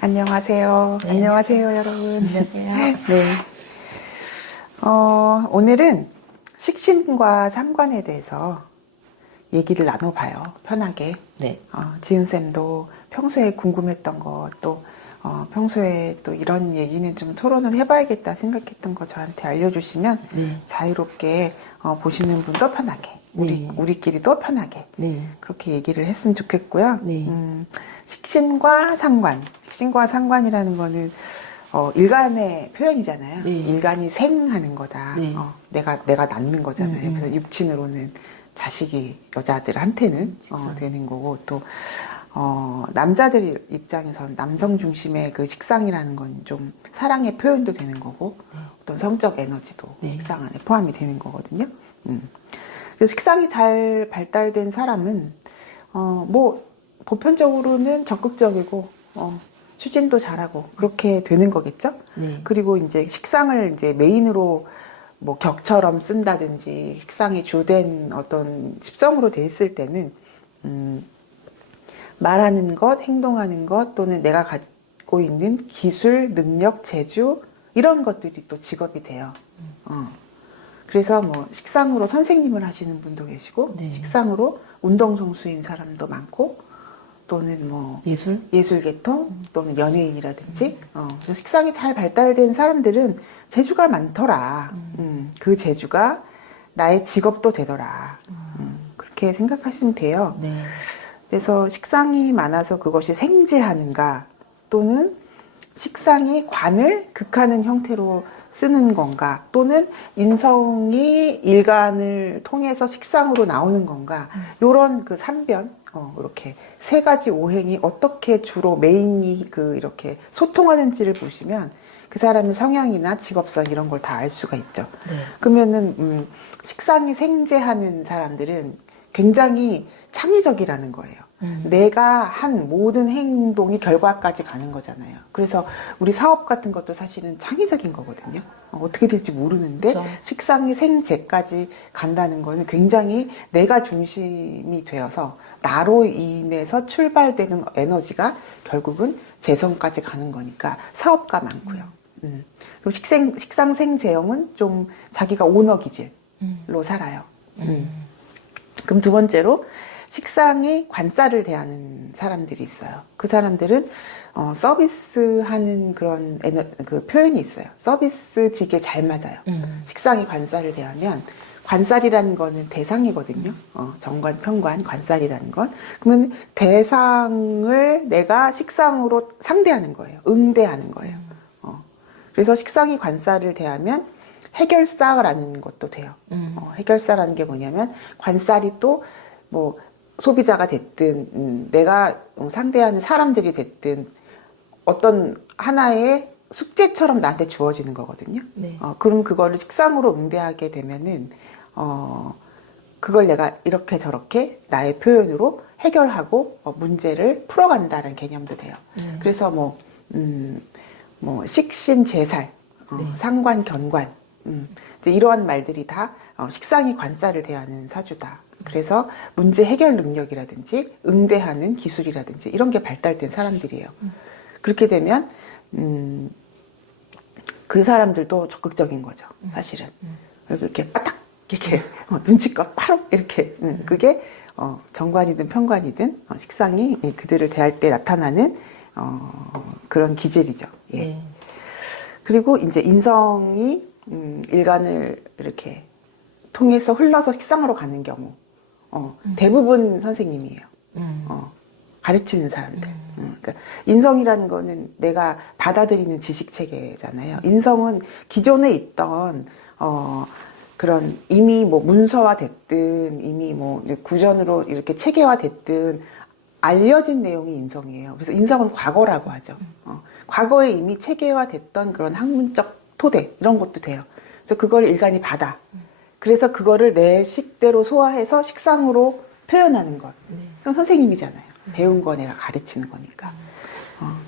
안녕하세요. 네, 안녕하세요, 여러분. 안녕하세요. 네. 오늘은 식신과 상관에 대해서 얘기를 나눠봐요. 편하게. 네. 지은쌤도 평소에 궁금했던 것, 또, 평소에 또 이런 얘기는 좀 토론을 해봐야겠다 생각했던 거 저한테 알려주시면 네. 자유롭게 보시는 분도 편하게, 네. 우리끼리도 편하게 네. 그렇게 얘기를 했으면 좋겠고요. 네. 식신과 상관. 식신과 상관이라는 거는 일간의 표현이잖아요. 네. 인간이 생하는 거다. 네. 내가 낳는 거잖아요. 그래서 육친으로는 자식이 여자들한테는 되는 거고, 또 남자들 입장에서는 남성 중심의 그 식상이라는 건 좀 사랑의 표현도 되는 거고, 네. 어떤 성적 에너지도 네. 식상 안에 포함이 되는 거거든요. 그래서 식상이 잘 발달된 사람은 뭐 보편적으로는 적극적이고 추진도 잘하고 그렇게 되는 거겠죠. 네. 그리고 이제 식상을 이제 메인으로 뭐 격처럼 쓴다든지 식상이 주된 어떤 집성으로 돼 있을 때는 말하는 것, 행동하는 것 또는 내가 갖고 있는 기술, 능력, 재주 이런 것들이 또 직업이 돼요. 그래서 뭐 식상으로 선생님을 하시는 분도 계시고 네. 식상으로 운동선수인 사람도 많고 또는 뭐 예술계통 또는 연예인이라든지 그래서 식상이 잘 발달된 사람들은 재주가 많더라. 그 재주가 나의 직업도 되더라. 그렇게 생각하시면 돼요. 네. 그래서 식상이 많아서 그것이 생재하는가 또는 식상이 관을 극하는 형태로 쓰는 건가 또는 인성이 일간을 통해서 식상으로 나오는 건가 요런 그 삼변 이렇게 세 가지 오행이 어떻게 주로 메인이 그 이렇게 소통하는지를 보시면 그 사람의 성향이나 직업성 이런 걸 다 알 수가 있죠. 네. 그러면은 식상이 생재하는 사람들은 굉장히 창의적이라는 거예요. 내가 한 모든 행동이 결과까지 가는 거잖아요. 그래서 우리 사업 같은 것도 사실은 창의적인 거거든요. 어떻게 될지 모르는데 그렇죠. 식상이 생재까지 간다는 거는 굉장히 내가 중심이 되어서 나로 인해서 출발되는 에너지가 결국은 재성까지 가는 거니까 사업가 많고요. 그리고 식상생재형은 좀 자기가 오너 기질로 살아요. 그럼 두 번째로 식상이 관사를 대하는 사람들이 있어요. 그 사람들은 서비스하는 그런 그 표현이 있어요. 서비스직에 잘 맞아요. 식상이 관사를 대하면 관살이라는 거는 대상이거든요. 정관, 편관, 관살이라는 건. 그러면 대상을 내가 식상으로 상대하는 거예요. 응대하는 거예요. 그래서 식상이 관살을 대하면 해결사라는 것도 돼요. 해결사라는 게 뭐냐면 관살이 또 뭐 소비자가 됐든 내가 상대하는 사람들이 됐든 어떤 하나의 숙제처럼 나한테 주어지는 거거든요. 네. 그럼 그거를 식상으로 응대하게 되면은 그걸 내가 이렇게 저렇게 나의 표현으로 해결하고 문제를 풀어간다는 개념도 돼요. 그래서 뭐 식신제살, 네. 상관, 견관 이제 이러한 말들이 다 식상이 관사를 대하는 사주다. 그래서 문제 해결 능력이라든지 응대하는 기술이라든지 이런 게 발달된 사람들이에요. 그렇게 되면 그 사람들도 적극적인 거죠. 사실은. 그리고 이렇게 빠딱 이렇게 눈치껏 바로 이렇게 그게 정관이든 편관이든 식상이 그들을 대할 때 나타나는 그런 기질이죠. 예. 네. 그리고 이제 인성이 일간을 이렇게 통해서 흘러서 식상으로 가는 경우 대부분 선생님이에요. 가르치는 사람들. 그러니까 인성이라는 거는 내가 받아들이는 지식 체계잖아요. 인성은 기존에 있던 그런 이미 뭐 문서화 됐든 이미 뭐 구전으로 이렇게 체계화 됐든 알려진 내용이 인성이에요. 그래서 인성은 과거라고 하죠. 과거에 이미 체계화 됐던 그런 학문적 토대 이런 것도 돼요. 그래서 그걸 일간이 받아. 그래서 그거를 내 식대로 소화해서 식상으로 표현하는 것. 그럼 선생님이잖아요. 배운 거 내가 가르치는 거니까.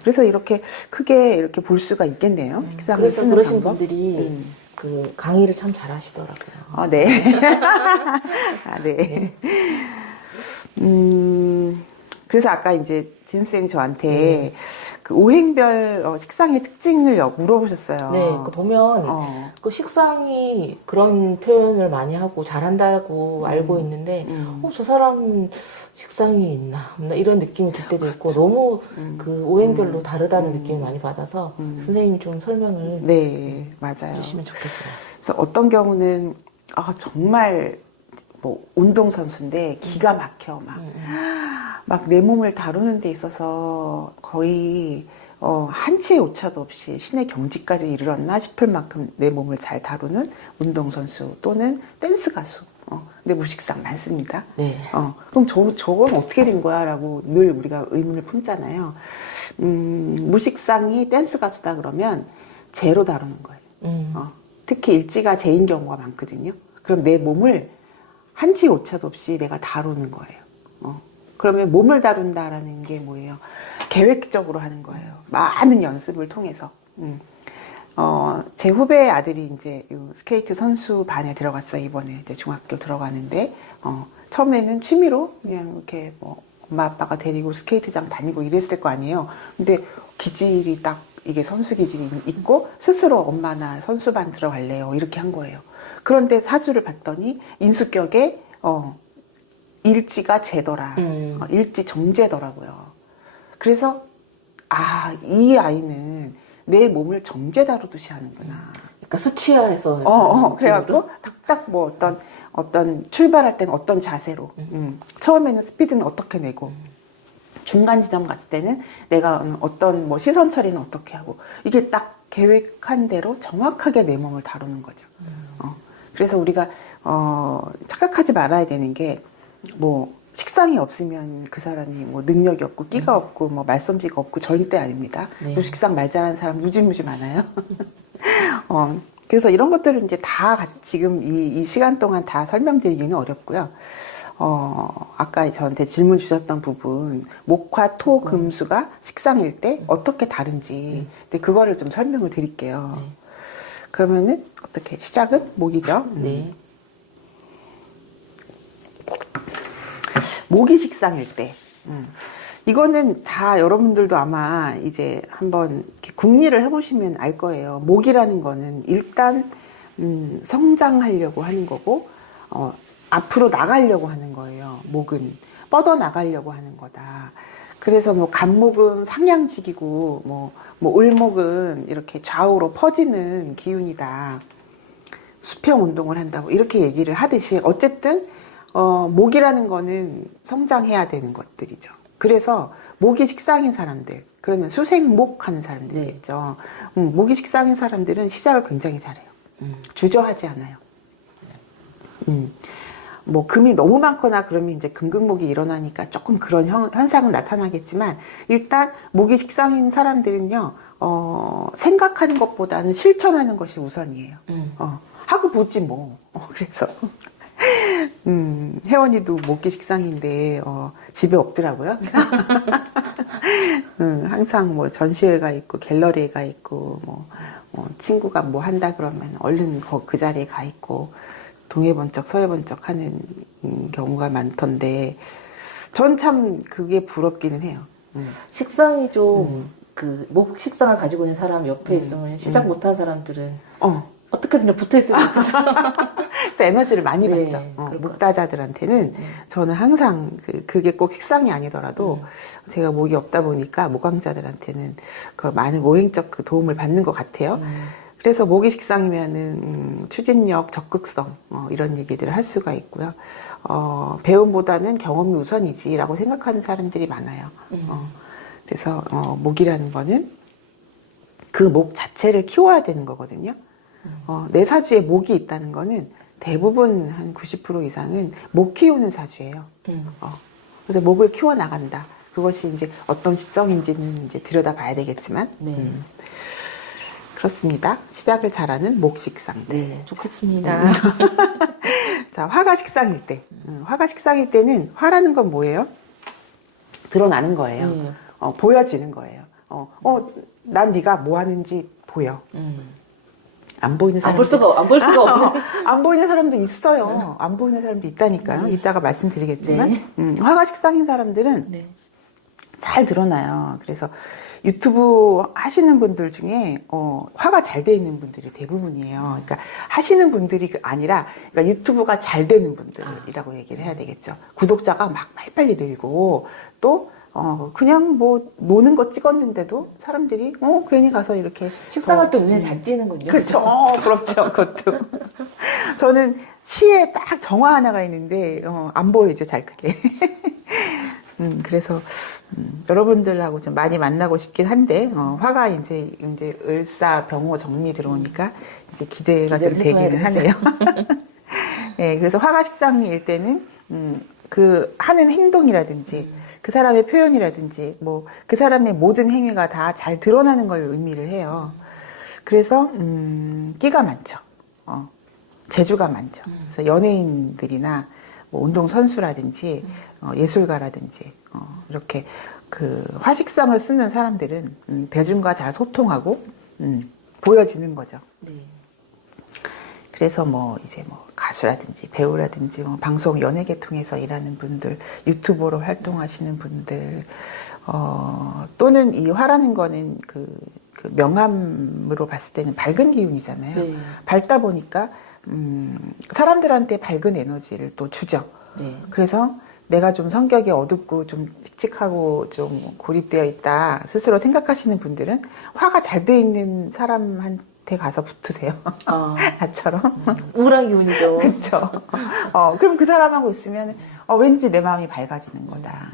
그래서 이렇게 크게 이렇게 볼 수가 있겠네요. 식상을 그래서 쓰는 그러신 방법. 분들이 그 강의를 참 잘하시더라고요. 네. 아, 네. 그래서 아까 이제 진쌤이 저한테 그 오행별 식상의 특징을 물어보셨어요. 네, 그 보면 어. 그 식상이 그런 표현을 많이 하고 잘한다고 알고 있는데 저 사람 식상이 있나 없나 이런 느낌이 들 때도 있고 너무 그 오행별로 다르다는 느낌을 많이 받아서 선생님이 좀 설명을 네, 맞아요. 해주시면 좋겠어요. 그래서 어떤 경우는 정말 뭐 운동선수인데 기가 막혀 막 내 몸을 다루는 데 있어서 거의 한치의 오차도 없이 신의 경지까지 이르렀나 싶을 만큼 내 몸을 잘 다루는 운동선수 또는 댄스 가수. 근데 무식상 많습니다. 네. 그럼 저건 어떻게 된 거야? 라고 늘 우리가 의문을 품잖아요. 무식상이 댄스 가수다 그러면 재로 다루는 거예요. 특히 일지가 재인 경우가 많거든요. 그럼 내 몸을 한치 오차도 없이 내가 다루는 거예요. 그러면 몸을 다룬다라는 게 뭐예요? 계획적으로 하는 거예요. 많은 연습을 통해서. 제 후배 아들이 이제 스케이트 선수 반에 들어갔어요. 이번에 이제 중학교 들어가는데, 처음에는 취미로 그냥 이렇게 뭐 엄마 아빠가 데리고 스케이트장 다니고 이랬을 거 아니에요. 근데 기질이 딱 이게 선수 기질이 있고 스스로 엄마 나 선수반 들어갈래요. 이렇게 한 거예요. 그런데 사주를 봤더니 인수격에 일지가 재더라. 일지 정제더라고요. 그래서 이 아이는 내 몸을 정제 다루듯이 하는구나. 그러니까 수치화해서 그래갖고 딱딱 뭐 어떤 출발할 때는 어떤 자세로 처음에는 스피드는 어떻게 내고 중간 지점 갔을 때는 내가 어떤 뭐 시선 처리는 어떻게 하고 이게 딱 계획한 대로 정확하게 내 몸을 다루는 거죠. 그래서 우리가 착각하지 말아야 되는 게 뭐 식상이 없으면 그 사람이 뭐 능력이 없고 끼가 없고 뭐 말솜씨가 없고 절대 아닙니다. 네. 무식상 말 잘하는 사람 무지무지 많아요. 그래서 이런 것들을 이제 다 지금 이 시간 동안 다 설명드리기는 어렵고요. 아까 저한테 질문 주셨던 부분, 목화, 토, 금수가 식상일 때 어떻게 다른지, 근데 그거를 좀 설명을 드릴게요. 네. 그러면은 어떻게 시작은 목이죠? 네. 목이 식상일 때. 이거는 다 여러분들도 아마 이제 한번 이렇게 궁리를 해보시면 알 거예요. 목이라는 거는 일단 성장하려고 하는 거고 앞으로 나가려고 하는 거예요. 목은 뻗어 나가려고 하는 거다. 그래서 뭐 간목은 상향직이고 뭐 을목은 이렇게 좌우로 퍼지는 기운이다. 수평 운동을 한다고 이렇게 얘기를 하듯이 어쨌든 목이라는 거는 성장해야 되는 것들이죠. 그래서 목이 식상인 사람들, 그러면 수생목 하는 사람들이겠죠. 목이 식상인 사람들은 시작을 굉장히 잘해요. 주저하지 않아요. 뭐 금이 너무 많거나 그러면 이제 금극목이 일어나니까 조금 그런 현상은 나타나겠지만 일단 목이 식상인 사람들은요 생각하는 것보다는 실천하는 것이 우선이에요. 하고 보지 뭐. 그래서 혜원이도 목기 식상인데 집에 없더라고요. 항상 뭐 전시회가 있고 갤러리가 있고 뭐 친구가 뭐 한다 그러면 얼른 그 자리에 가 있고 동해번쩍 서해번쩍 하는 경우가 많던데 전 참 그게 부럽기는 해요. 식상이 좀 그 목 식상을 가지고 있는 사람 옆에 있으면 시작 못한 사람들은 어떻게든 붙어 있으면 좋겠어요. 그래서 에너지를 많이 네, 받죠. 그럴 것 목다자들한테는 저는 항상 그게 꼭 식상이 아니더라도 제가 목이 없다 보니까 목왕자들한테는 그 많은 오행적 그 도움을 받는 것 같아요. 그래서 목이 식상이면은 추진력, 적극성 이런 얘기들을 할 수가 있고요. 배움보다는 경험이 우선이지라고 생각하는 사람들이 많아요. 그래서 목이라는 거는 그 목 자체를 키워야 되는 거거든요. 내 사주에 목이 있다는 거는 대부분 한 90% 이상은 목 키우는 사주예요. 그래서 목을 키워 나간다. 그것이 이제 어떤 식성인지는 이제 들여다봐야 되겠지만, 네. 그렇습니다. 시작을 잘하는 목 식상들. 네, 좋겠습니다. 자, 화가 식상일 때. 화가 식상일 때는 화라는 건 뭐예요? 드러나는 거예요. 보여지는 거예요. 난 네가 뭐 하는지 보여. 안 보이는 사람 안 볼 수가 없는. 안 보이는 사람도 있어요. 안 보이는 사람도 있다니까요. 이따가 말씀드리겠지만 화가 식상인 사람들은 네. 잘 드러나요. 그래서 유튜브 하시는 분들 중에 화가 잘 돼 있는 분들이 대부분이에요. 그러니까 하시는 분들이 아니라 그러니까 유튜브가 잘 되는 분들이라고 얘기를 해야 되겠죠. 구독자가 막 빨리빨리 늘고 또 그냥 뭐 노는 거 찍었는데도 사람들이 괜히 가서 이렇게 식상할 때 눈에 잘 띄는군요. 그렇죠. 그렇죠. 그것도. 저는 시에 딱 정화 하나가 있는데 안 보여 이제 잘 크게. 그래서 여러분들하고 좀 많이 만나고 싶긴 한데 화가 이제 을사 병호 정미 들어오니까 이제 기대가 좀 되기는 하네요. 네, 그래서 화가 식상일 때는 그 하는 행동이라든지 그 사람의 표현이라든지 뭐 그 사람의 모든 행위가 다 잘 드러나는 걸 의미를 해요. 그래서 끼가 많죠. 재주가 많죠. 그래서 연예인들이나 뭐 운동 선수라든지 예술가라든지 이렇게 그 화식상을 쓰는 사람들은 대중과 잘 소통하고 보여지는 거죠. 네. 그래서 뭐 이제 뭐 가수라든지 배우라든지 뭐 방송 연예계통에서 일하는 분들, 유튜버로 활동하시는 분들, 또는 이 화라는 거는 그 명암으로 봤을 때는 밝은 기운이잖아요. 네. 밝다 보니까 사람들한테 밝은 에너지를 또 주죠. 네. 그래서 내가 좀 성격이 어둡고 좀 칙칙하고 좀 고립되어 있다 스스로 생각하시는 분들은 화가 잘 돼 있는 사람한테 가서 붙으세요. 나처럼. 우울한 기운이죠. 그렇죠. 그럼 그 사람하고 있으면 왠지 내 마음이 밝아지는 거다.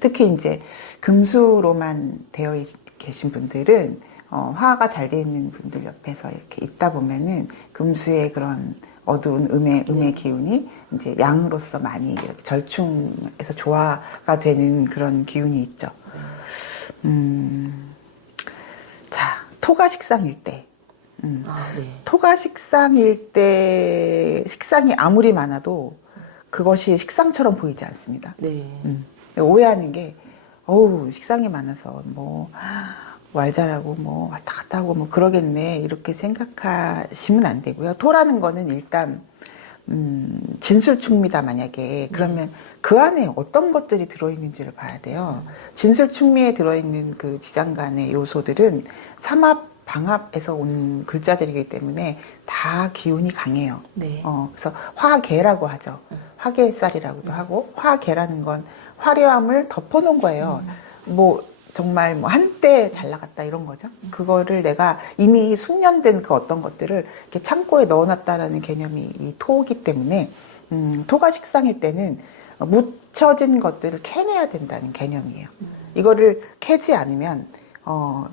특히 이제 금수로만 되어 계신 분들은 화가 잘 돼 있는 분들 옆에서 이렇게 있다 보면은 금수의 그런 어두운 음의 기운이 이제 양으로서 많이 이렇게 절충해서 조화가 되는 그런 기운이 있죠. 자, 토가 식상일 때. 네. 토가 식상일 때 식상이 아무리 많아도 그것이 식상처럼 보이지 않습니다. 네. 오해하는 게 식상이 많아서 뭐 말 잘하고 뭐 왔다 갔다 하고 뭐 그러겠네 이렇게 생각하시면 안 되고요. 토라는 거는 일단 진술충미다 만약에 그러면 그 안에 어떤 것들이 들어있는지를 봐야 돼요. 진술충미에 들어있는 그 지장간의 요소들은 삼합 방합에서 온 글자들이기 때문에 다 기운이 강해요. 네. 그래서 화계라고 하죠. 화계살이라고도 하고 화계라는 건 화려함을 덮어놓은 거예요. 뭐 정말 뭐 한때 잘 나갔다 이런 거죠. 그거를 내가 이미 숙련된 그 어떤 것들을 이렇게 창고에 넣어놨다라는 개념이 이 토기 때문에 토가 식상일 때는 묻혀진 것들을 캐내야 된다는 개념이에요. 이거를 캐지 않으면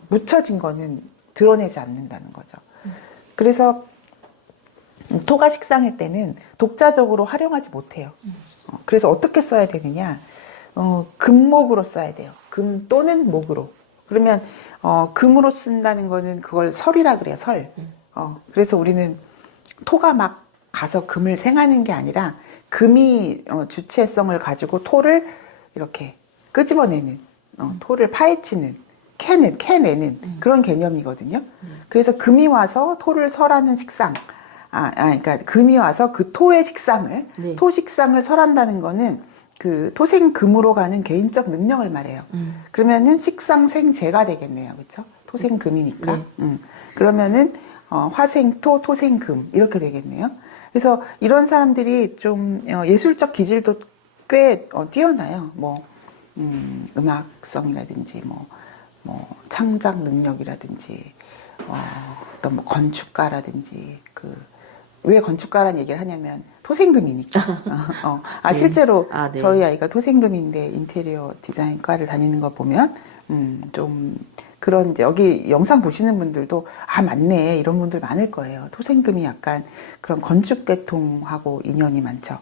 묻혀진 거는 드러내지 않는다는 거죠. 그래서 토가 식상일 때는 독자적으로 활용하지 못해요. 그래서 어떻게 써야 되느냐? 금목으로 써야 돼요. 금 또는 목으로. 그러면 금으로 쓴다는 거는 그걸 설이라 그래요. 설. 그래서 우리는 토가 막 가서 금을 생하는 게 아니라 금이 주체성을 가지고 토를 이렇게 끄집어내는, 토를 파헤치는, 캐내는 그런 개념이거든요. 그래서 금이 와서 토를 설하는 식상. 그러니까 금이 와서 그 토의 식상을, 네. 토 식상을 설한다는 거는 그 토생금으로 가는 개인적 능력을 말해요. 그러면은 식상생재가 되겠네요. 그렇죠? 토생금이니까. 그러면은 화생토, 토생금 이렇게 되겠네요. 그래서 이런 사람들이 좀 예술적 기질도 꽤 뛰어나요. 뭐 음악성이라든지 뭐 창작 능력이라든지 어떤 뭐 건축가라든지 왜 건축가라는 얘기를 하냐면 토생금이니까. 실제로 네. 저희 아이가 토생금인데 인테리어 디자인과를 다니는 거 보면 좀 그런 이제 여기 영상 보시는 분들도 맞네 이런 분들 많을 거예요. 토생금이 약간 그런 건축 계통하고 인연이 많죠.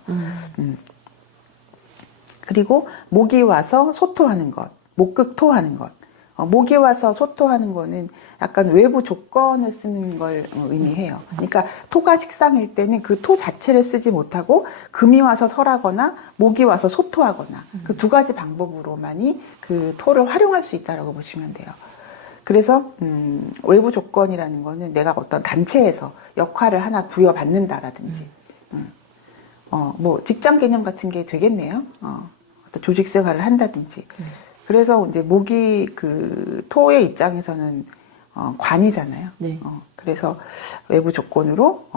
그리고 목이 와서 소토하는 것, 목극토하는 것. 목이 와서 소토하는 거는 약간 외부 조건을 쓰는 걸 의미해요. 그러니까 토가 식상일 때는 그 토 자체를 쓰지 못하고 금이 와서 설하거나 목이 와서 소토하거나 그 두 가지 방법으로만이 그 토를 활용할 수 있다고 보시면 돼요. 그래서 외부 조건이라는 거는 내가 어떤 단체에서 역할을 하나 부여받는다라든지 뭐 직장 개념 같은 게 되겠네요. 어떤 조직 생활을 한다든지 그래서 이제 목이 그 토의 입장에서는 관이잖아요. 네. 그래서 외부 조건으로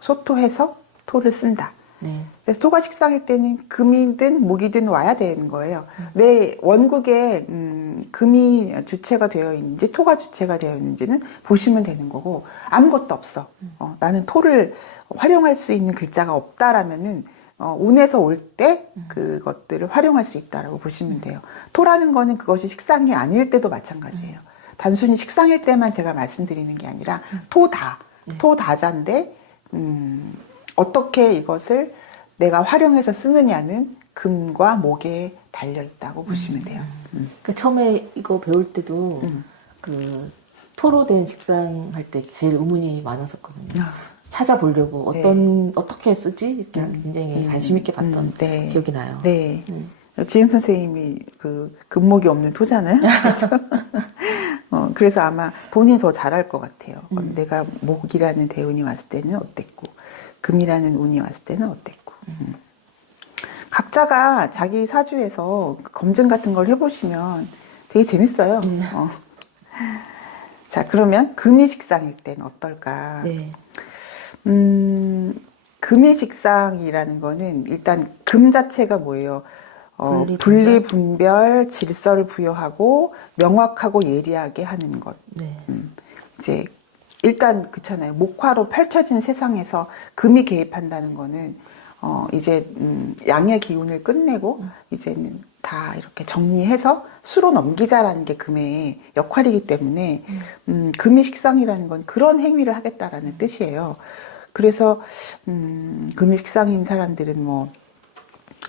소토해서 토를 쓴다. 네. 그래서 토가 식상일 때는 금이든 목이든 와야 되는 거예요. 내 원국에 금이 주체가 되어 있는지 토가 주체가 되어 있는지는 보시면 되는 거고 아무것도 없어. 나는 토를 활용할 수 있는 글자가 없다라면은 운에서 올 때 그것들을 활용할 수 있다라고 보시면 돼요. 토라는 거는 그것이 식상이 아닐 때도 마찬가지예요. 단순히 식상일 때만 제가 말씀드리는 게 아니라 토다자인데 어떻게 이것을 내가 활용해서 쓰느냐는 금과 목에 달려 있다고 보시면 돼요. 그 처음에 이거 배울 때도 그 토로 된 식상 할 때 제일 의문이 많았었거든요. 찾아보려고 어떻게 쓰지? 이렇게 굉장히 관심 있게 봤던 네. 기억이 나요. 네. 지은 선생님이 그 금목이 없는 토잖아요. 그래서 아마 본인이 더 잘할 것 같아요. 내가 목이라는 대운이 왔을 때는 어땠고, 금이라는 운이 왔을 때는 어땠고. 각자가 자기 사주에서 검증 같은 걸 해보시면 되게 재밌어요. 자, 그러면 금이 식상일 때는 어떨까? 네. 금이 식상이라는 거는 일단 금 자체가 뭐예요? 분리, 분별, 질서를 부여하고 명확하고 예리하게 하는 것. 네. 이제 일단 그렇잖아요. 목화로 펼쳐진 세상에서 금이 개입한다는 거는 이제 양의 기운을 끝내고 이제는 다 이렇게 정리해서 수로 넘기자라는 게 금의 역할이기 때문에 금이 식상이라는 건 그런 행위를 하겠다라는 뜻이에요. 그래서 금이 식상인 사람들은 뭐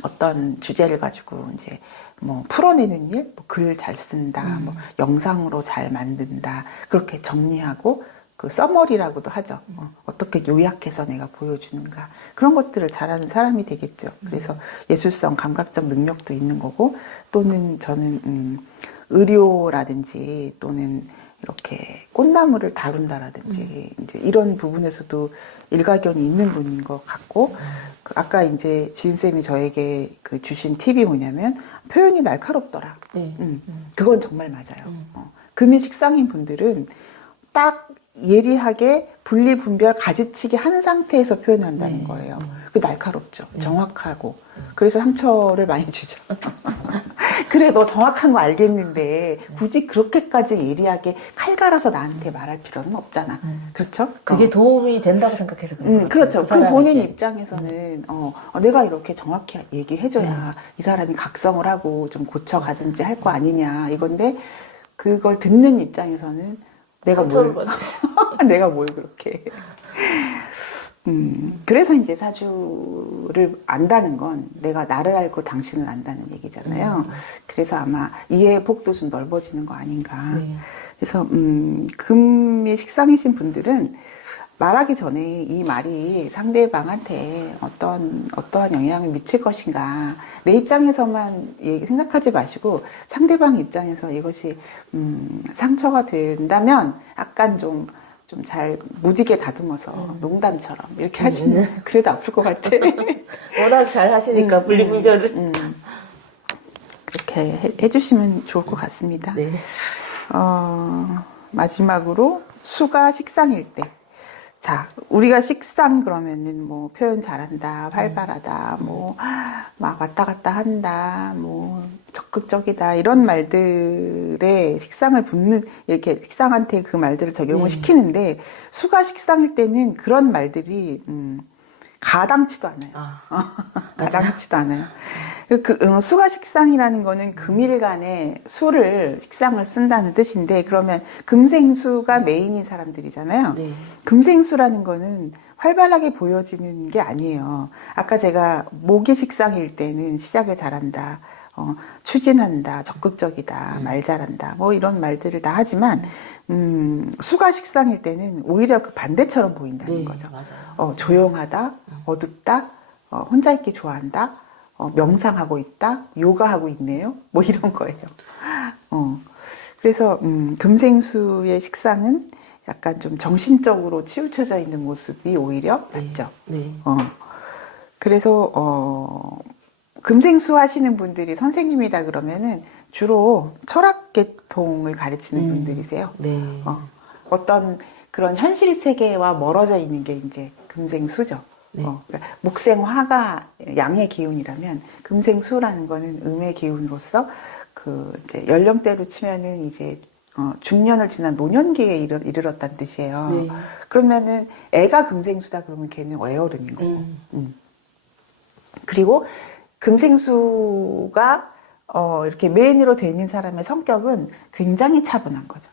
어떤 주제를 가지고 이제 뭐 풀어내는 일, 뭐 글 잘 쓴다, 뭐 영상으로 잘 만든다, 그렇게 정리하고 그 써머리라고도 하죠. 어떻게 요약해서 내가 보여주는가 그런 것들을 잘하는 사람이 되겠죠. 그래서 예술성, 감각적 능력도 있는 거고 또는 저는 의료라든지 또는 이렇게 꽃나무를 다룬다라든지 이제 이런 부분에서도 일가견이 있는 분인 것 같고 아까 이제 지은 쌤이 저에게 그 주신 팁이 뭐냐면 표현이 날카롭더라. 네. 그건 정말 맞아요. 금이 식상인 분들은 딱 예리하게 분리 분별 가지치기 한 상태에서 표현한다는 네. 거예요. 그 날카롭죠. 정확하고. 그래서 상처를 많이 주죠. 그래, 너 정확한 거 알겠는데 굳이 그렇게까지 예리하게 칼 갈아서 나한테 말할 필요는 없잖아. 그렇죠? 그게 도움이 된다고 생각해서 그런 것 같아요. 그렇죠. 그 본인 사람에게. 입장에서는 내가 이렇게 정확히 얘기해줘야 이 사람이 각성을 하고 좀 고쳐가든지 할 거 아니냐 이건데 그걸 듣는 입장에서는 내가 내가 뭘 그렇게 그래서 이제 사주를 안다는 건 내가 나를 알고 당신을 안다는 얘기잖아요. 그래서 아마 이해의 폭도 좀 넓어지는 거 아닌가. 네. 그래서 금이 식상이신 분들은 말하기 전에 이 말이 상대방한테 어떠한 영향을 미칠 것인가 내 입장에서만 생각하지 마시고 상대방 입장에서 이것이 상처가 된다면 약간 좀 잘 무디게 다듬어서 농담처럼 이렇게 하시면 그래도 아플 것 같아. 워낙 잘 하시니까 분리분별을. 그렇게 해주시면 좋을 것 같습니다. 네. 마지막으로 수가 식상일 때. 자, 우리가 식상 그러면은 뭐 표현 잘한다, 활발하다, 뭐 막 왔다 갔다 한다, 뭐 적극적이다 이런 말들에 식상을 붙는 이렇게 식상한테 그 말들을 적용을 시키는데 수가 식상일 때는 그런 말들이 가당치도 않아요. 가당치도 않아요. 수가 식상이라는 거는 금일간에 수를 식상을 쓴다는 뜻인데 그러면 금생수가 메인인 사람들이잖아요. 네. 금생수라는 거는 활발하게 보여지는 게 아니에요. 아까 제가 목이 식상일 때는 시작을 잘한다, 추진한다, 적극적이다, 말 잘한다, 뭐 이런 말들을 다 하지만 수가 식상일 때는 오히려 그 반대처럼 보인다는 네, 거죠. 맞아요. 조용하다, 어둡다, 혼자 있기 좋아한다, 명상하고 있다, 요가하고 있네요, 뭐 이런 거예요. 그래서 금생수의 식상은 약간 좀 정신적으로 치우쳐져 있는 모습이 오히려 낫죠. 네. 그래서 금생수 하시는 분들이 선생님이다 그러면은 주로 철학 계통을 가르치는 음. 분들이세요. 네. 어떤 그런 현실 세계와 멀어져 있는 게 이제 금생수죠. 네. 그러니까 목생화가 양의 기운이라면 금생수라는 거는 음의 기운으로서 그 이제 연령대로 치면은 이제 중년을 지난 노년기에 이르렀다는 뜻이에요. 네. 그러면은 애가 금생수다 그러면 걔는 애어른인 거고. 그리고 금생수가 이렇게 메인으로 돼 있는 사람의 성격은 굉장히 차분한 거죠.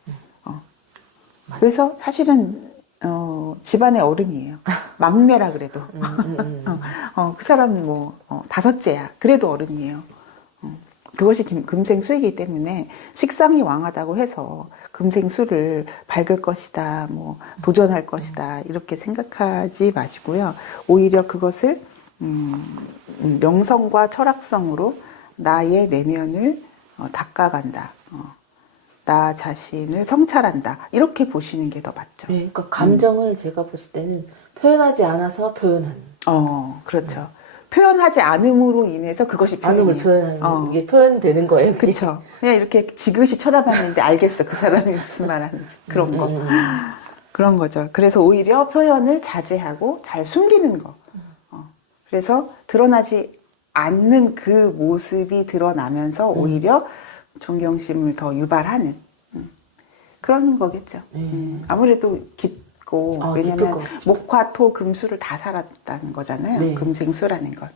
그래서 사실은 집안의 어른이에요. 막내라 그래도. 그 사람은 뭐 다섯째야. 그래도 어른이에요. 그것이 금생수이기 때문에 식상이 왕하다고 해서 금생수를 밝을 것이다, 뭐 도전할 것이다 이렇게 생각하지 마시고요. 오히려 그것을 명성과 철학성으로 나의 내면을 닦아간다. 나 자신을 성찰한다. 이렇게 보시는 게 더 맞죠. 네, 그러니까 감정을 제가 봤을 때는 표현하지 않아서 표현하는. 그렇죠. 표현하지 않음으로 인해서 그것이 않음을 표현이에요. 표현하는 게 표현되는 거예요. 그게. 그렇죠. 그냥 이렇게 지그시 쳐다봤는데 알겠어. 그 사람이 무슨 말하는지. 그런 거. 그런 거죠. 그래서 오히려 표현을 자제하고 잘 숨기는 거. 그래서 드러나지 않는 그 모습이 드러나면서 오히려 존경심을 더 유발하는 그런 거겠죠. 아무래도 깊고 왜냐면 목화, 토, 금수를 다 살았다는 거잖아요. 네. 금생수라는 건.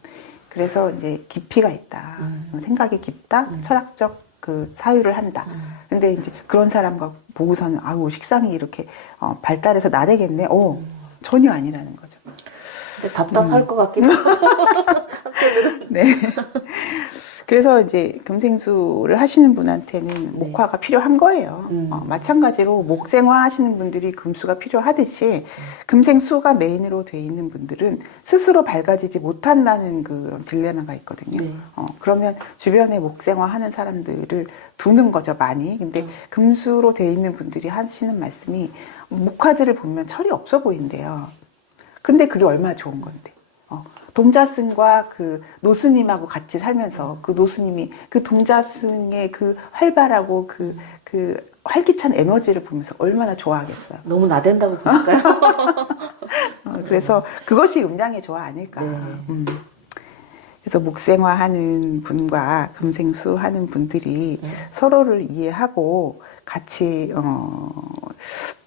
그래서 이제 깊이가 있다. 생각이 깊다. 철학적 그 사유를 한다. 근데 이제 그런 사람과 보고서는 아우 식상이 이렇게 발달해서 나대겠네. 전혀 아니라는 거죠. 근데 답답할 것 같기도 하고. 네. 그래서 이제 금생수를 하시는 분한테는 목화가 필요한 거예요. 마찬가지로 목생화 하시는 분들이 금수가 필요하듯이 금생수가 메인으로 돼 있는 분들은 스스로 밝아지지 못한다는 그런 딜레마가 있거든요. 네. 그러면 주변에 목생화 하는 사람들을 두는 거죠, 많이. 근데 금수로 돼 있는 분들이 하시는 말씀이 목화들을 보면 철이 없어 보인대요. 근데 그게 얼마나 좋은 건데. 동자승과 그 노스님하고 같이 살면서 그 노스님이 그 동자승의 그 활발하고 그 활기찬 에너지를 보면서 얼마나 좋아하겠어요. 너무 나댄다고 볼까요? 그래서 그것이 음양의 조화 아닐까. 네. 그래서 목생화하는 분과 금생수 하는 분들이 서로를 이해하고 같이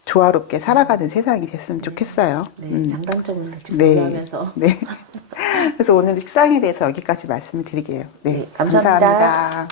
조화롭게 살아가는 세상이 됐으면 좋겠어요. 네, 장단점을 같이 네. 공유하면서. 네. 그래서 오늘 식상에 대해서 여기까지 말씀을 드리게요. 네, 감사합니다. 감사합니다.